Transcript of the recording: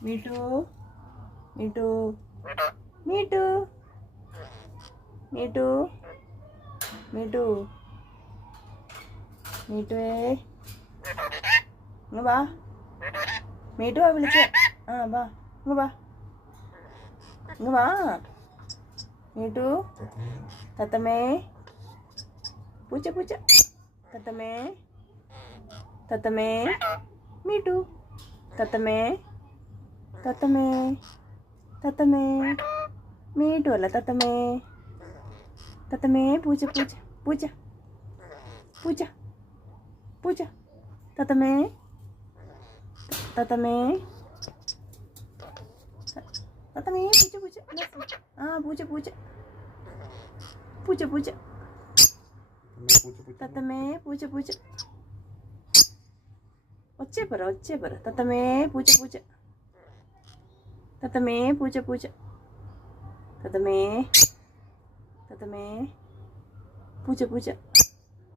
मीठू मीठू मीठू मीठू मीठू मीठुए ഇങ്ങ് വാ മീട്ടു വാ വിളിച്ചേ വാ ഇങ്ങ് വാ ഇങ്ങ് വാ മീട്ടു തത്തമ്മേ പൂച്ച പൂച്ച തത്തമ്മേ തത്തമ്മേ മീട്ടു തത്തമ്മേ തത്തമ്മേ തത്തമ്മേ മീട്ടു അല്ല തത്തമ്മേ തത്തമ്മേ പൂച്ച പൂച്ച പൂച്ച പൂച്ച പൂച്ച തത്തമ്മേ തത്തമ്മേ തത്തമ്മേ പൂച്ച പൂച്ച പൂച്ച പൂച്ച പൂച്ച പൂച്ച തത്തമ്മേ പൂച്ച പൂച്ച ഒച്ചേ പറ തത്തമ്മേ പൂച്ച പൂച്ച തത്തമ്മേ പൂച്ച പൂച്ച തത്തമ്മേ തത്തമ്മേ പൂച്ച പൂച്ച